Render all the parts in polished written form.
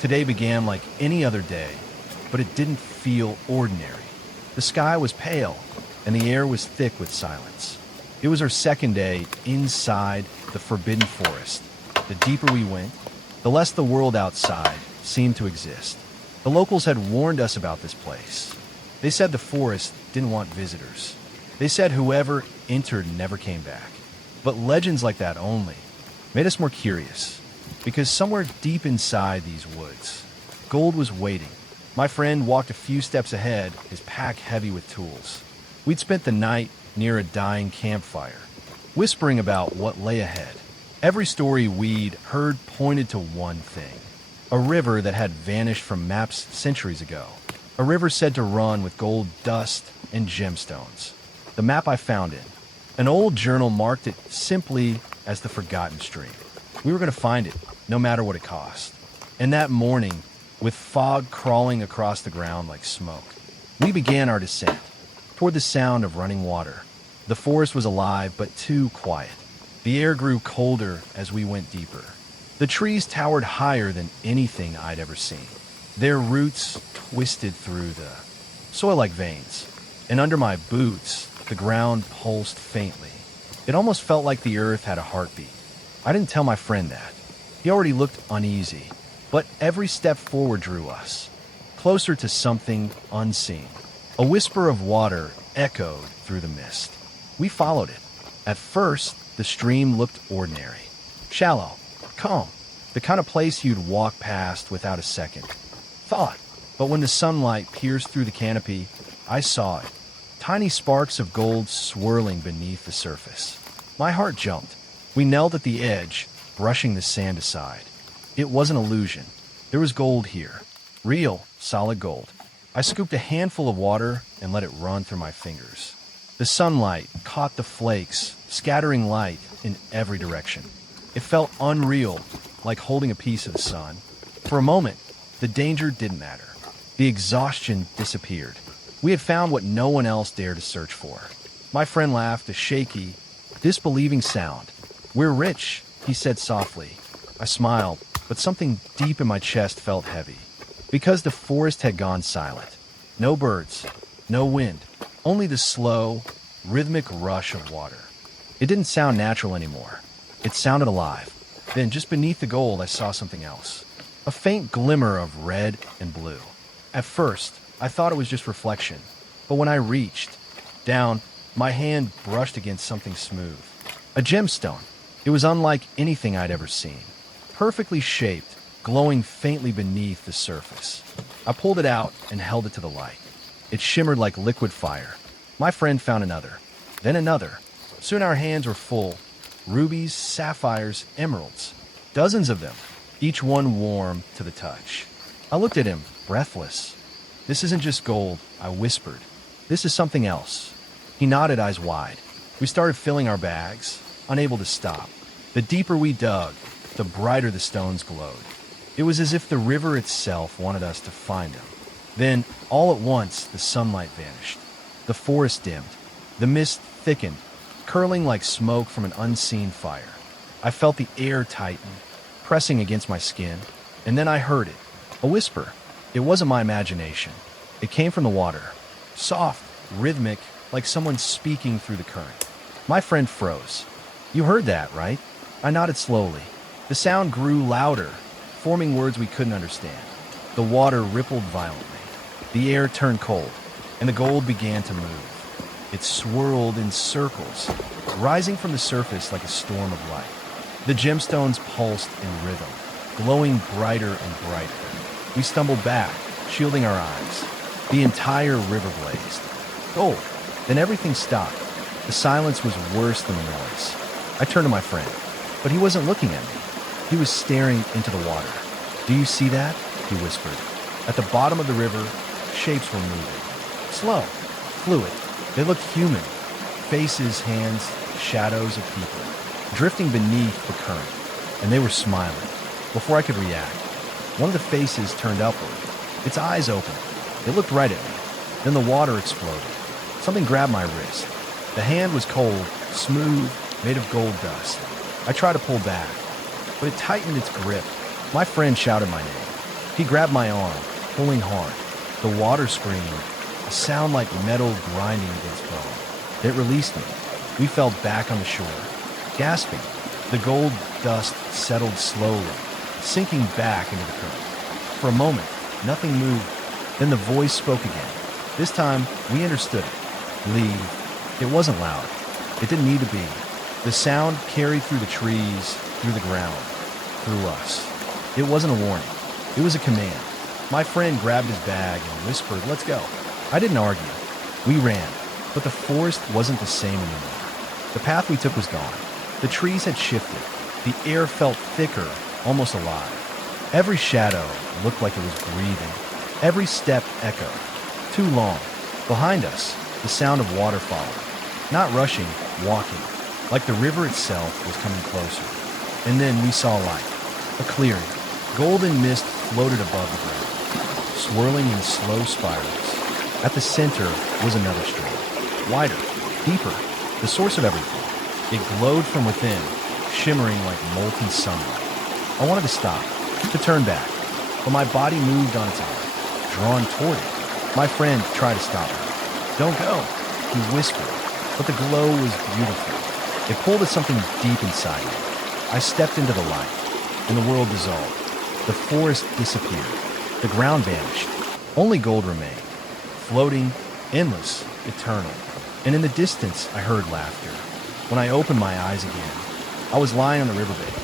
Today began like any other day, but it didn't feel ordinary. The sky was pale, and the air was thick with silence. It was our second day inside the forbidden forest. The deeper we went, the less the world outside seemed to exist. The locals had warned us about this place. They said the forest didn't want visitors. They said whoever entered never came back. But legends like that only made us more curious, because somewhere deep inside these woods, gold was waiting. My friend walked a few steps ahead, his pack heavy with tools. We'd spent the night near a dying campfire, whispering about what lay ahead. Every story we'd heard pointed to one thing: a river that had vanished from maps centuries ago. A river said to run with gold dust and gemstones. The map I found in an old journal marked it simply as the forgotten stream. We were going to find it, no matter what it cost. And that morning, with fog crawling across the ground like smoke, we began our descent toward the sound of running water. The forest was alive, but too quiet. The air grew colder as we went deeper. The trees towered higher than anything I'd ever seen. Their roots twisted through the soil like veins, and under my boots, the ground pulsed faintly. It almost felt like the earth had a heartbeat. I didn't tell my friend that. He already looked uneasy, but every step forward drew us closer to something unseen. A whisper of water echoed through the mist. We followed it. At first, the stream looked ordinary, shallow, calm, the kind of place you'd walk past without a second thought. But when the sunlight pierced through the canopy, I saw it. Tiny sparks of gold swirling beneath the surface. My heart jumped. We knelt at the edge, brushing the sand aside. It was an illusion. There was gold here. Real, solid gold. I scooped a handful of water and let it run through my fingers. The sunlight caught the flakes, scattering light in every direction. It felt unreal, like holding a piece of the sun. For a moment, the danger didn't matter. The exhaustion disappeared. We had found what no one else dared to search for. My friend laughed, a shaky, disbelieving sound. "We're rich," he said softly. I smiled, but something deep in my chest felt heavy. Because the forest had gone silent. No birds, no wind, only the slow, rhythmic rush of water. It didn't sound natural anymore. It sounded alive. Then, just beneath the gold, I saw something else. A faint glimmer of red and blue. At first, I thought it was just reflection, but when I reached down, my hand brushed against something smooth. A gemstone. It was unlike anything I'd ever seen. Perfectly shaped, glowing faintly beneath the surface. I pulled it out and held it to the light. It shimmered like liquid fire. My friend found another, then another. Soon our hands were full. Rubies, sapphires, emeralds. Dozens of them, each one warm to the touch. I looked at him, breathless. "This isn't just gold," I whispered. "This is something else." He nodded, eyes wide. We started filling our bags, unable to stop. The deeper we dug, the brighter the stones glowed. It was as if the river itself wanted us to find them. Then, all at once, the sunlight vanished. The forest dimmed. The mist thickened, curling like smoke from an unseen fire. I felt the air tighten, pressing against my skin, and then I heard it. A whisper. It wasn't my imagination. It came from the water. Soft, rhythmic, like someone speaking through the current. My friend froze. "You heard that, right?" I nodded slowly. The sound grew louder, forming words we couldn't understand. The water rippled violently. The air turned cold, and the gold began to move. It swirled in circles, rising from the surface like a storm of light. The gemstones pulsed in rhythm, glowing brighter and brighter. We stumbled back, shielding our eyes. The entire river blazed. Gold. Then everything stopped. The silence was worse than the noise. I turned to my friend, but he wasn't looking at me. He was staring into the water. "Do you see that?" he whispered. At the bottom of the river, shapes were moving. Slow, fluid. They looked human. Faces, hands, shadows of people, drifting beneath the current. And they were smiling. Before I could react, one of the faces turned upward. Its eyes opened. It looked right at me. Then the water exploded. Something grabbed my wrist. The hand was cold, smooth, made of gold dust. I tried to pull back, but it tightened its grip. My friend shouted my name. He grabbed my arm, pulling hard. The water screamed, a sound like metal grinding against bone. It released me. We fell back on the shore, gasping. The gold dust settled slowly, sinking back into the current. For a moment, nothing moved. Then the voice spoke again. This time, we understood it. Leave. It wasn't loud. It didn't need to be. The sound carried through the trees, through the ground, through us. It wasn't a warning. It was a command. My friend grabbed his bag and whispered, "Let's go." I didn't argue. We ran, but the forest wasn't the same anymore. The path we took was gone. The trees had shifted. The air felt thicker, almost alive. Every shadow looked like it was breathing. Every step echoed. Too long. Behind us, the sound of water followed. Not rushing, walking. Like the river itself was coming closer. And then we saw light. A clearing. Golden mist floated above the ground, swirling in slow spirals. At the center was another stream. Wider, deeper, the source of everything. It glowed from within, shimmering like molten sunlight. I wanted to stop, to turn back, but my body moved on its own, drawn toward it. My friend tried to stop me. "Don't go," he whispered, but the glow was beautiful. It pulled at something deep inside me. I stepped into the light, and the world dissolved. The forest disappeared. The ground vanished. Only gold remained, floating, endless, eternal. And in the distance, I heard laughter. When I opened my eyes again, I was lying on the riverbank,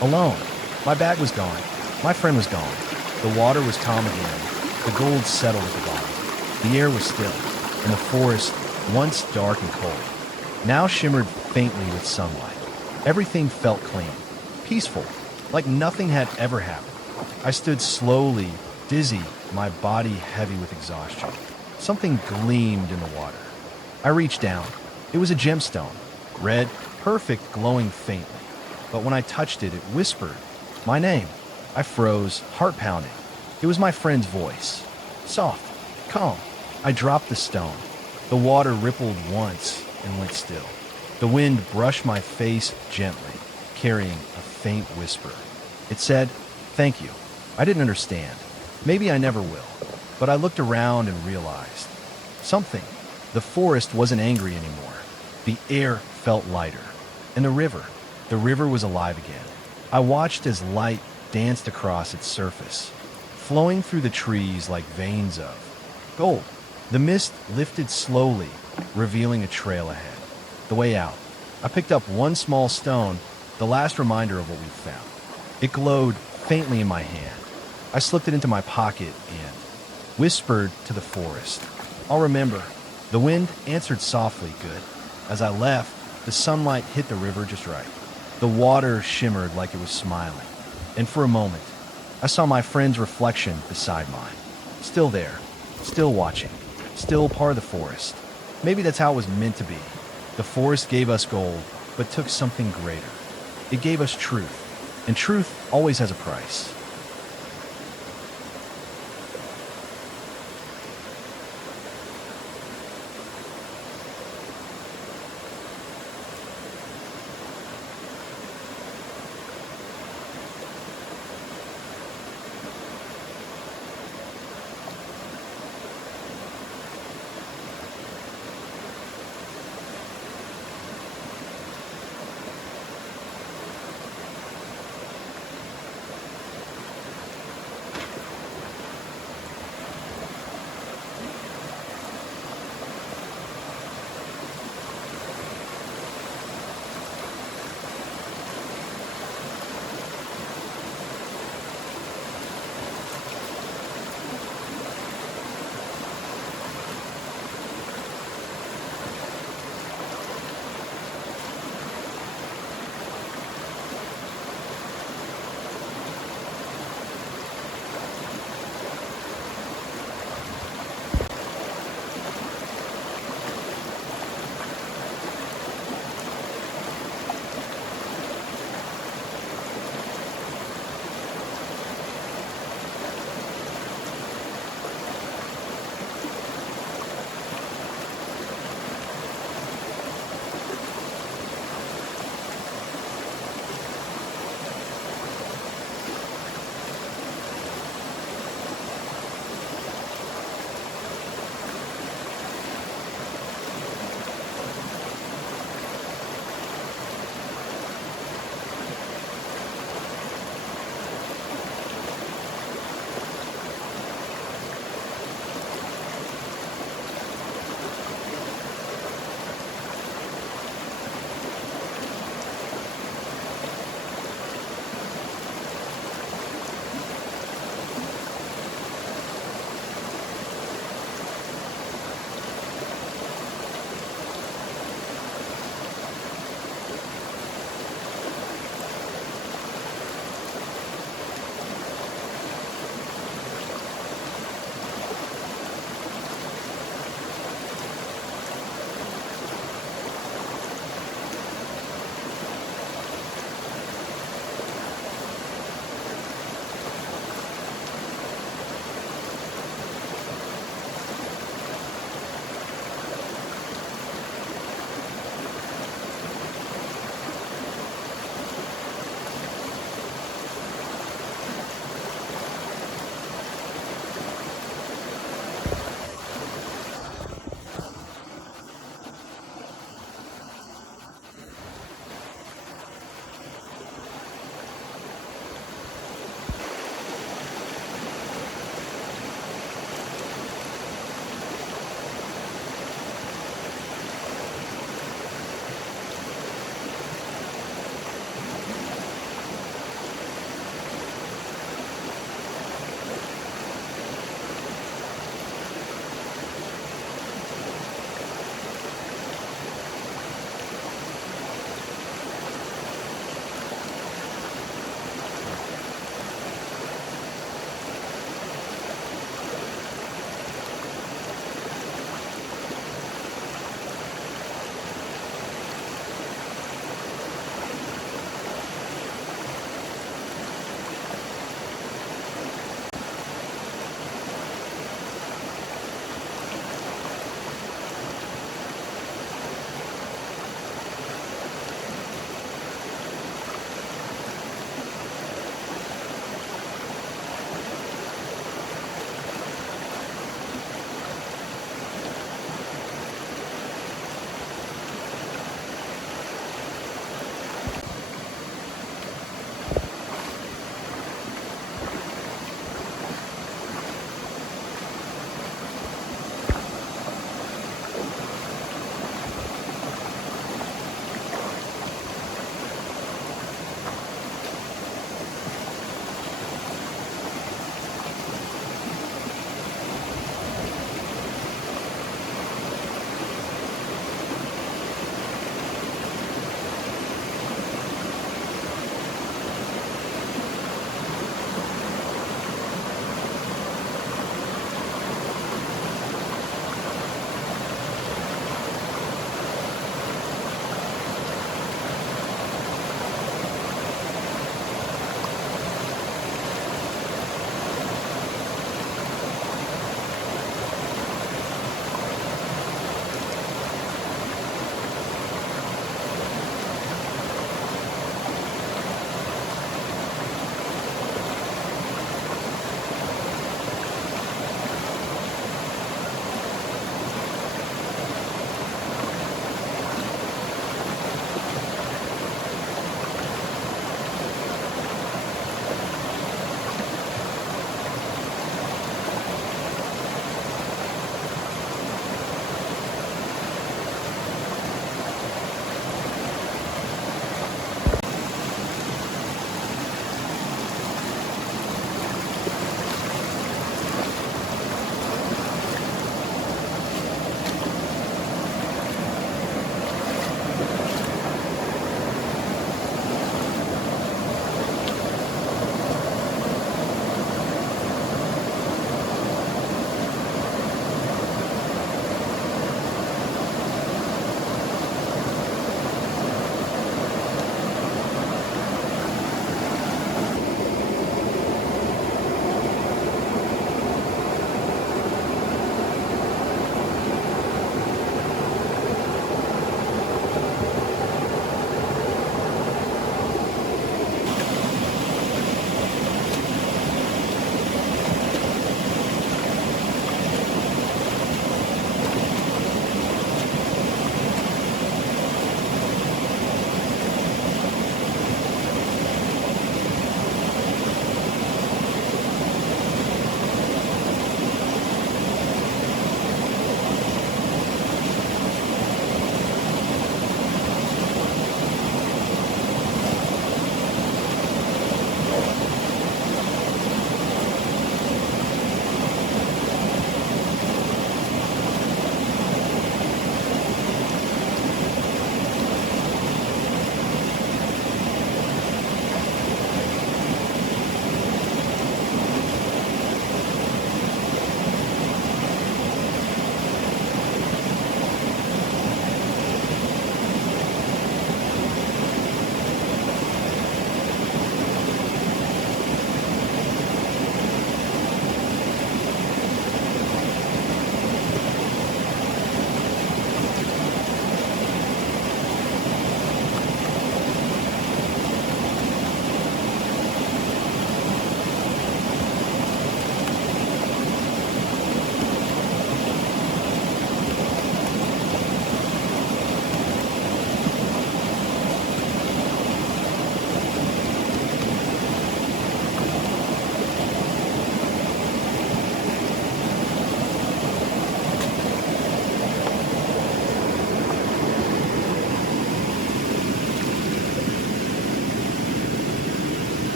alone. My bag was gone. My friend was gone. The water was calm again. The gold settled at the bottom. The air was still, and the forest, once dark and cold, now shimmered faintly with sunlight. Everything felt clean, peaceful, like nothing had ever happened. I stood slowly, dizzy, my body heavy with exhaustion. Something gleamed in the water. I reached down. It was a gemstone, red, perfect, glowing faintly. But when I touched it, it whispered my name. I froze, heart pounding. It was my friend's voice. Soft, calm. I dropped the stone. The water rippled once and went still. The wind brushed my face gently, carrying a faint whisper. It said, "Thank you." I didn't understand. Maybe I never will. But I looked around and realized something. The forest wasn't angry anymore. The air felt lighter. And the river was alive again. I watched as light danced across its surface, flowing through the trees like veins of gold. The mist lifted slowly, revealing a trail ahead. The way out. I picked up one small stone, the last reminder of what we'd found. It glowed faintly in my hand. I slipped it into my pocket and whispered to the forest, "I'll remember." The wind answered softly, "Good." As I left, the sunlight hit the river just right. The water shimmered like it was smiling. And for a moment, I saw my friend's reflection beside mine. Still there, still watching, still part of the forest. Maybe that's how it was meant to be. The forest gave us gold, but took something greater. It gave us truth, and truth always has a price.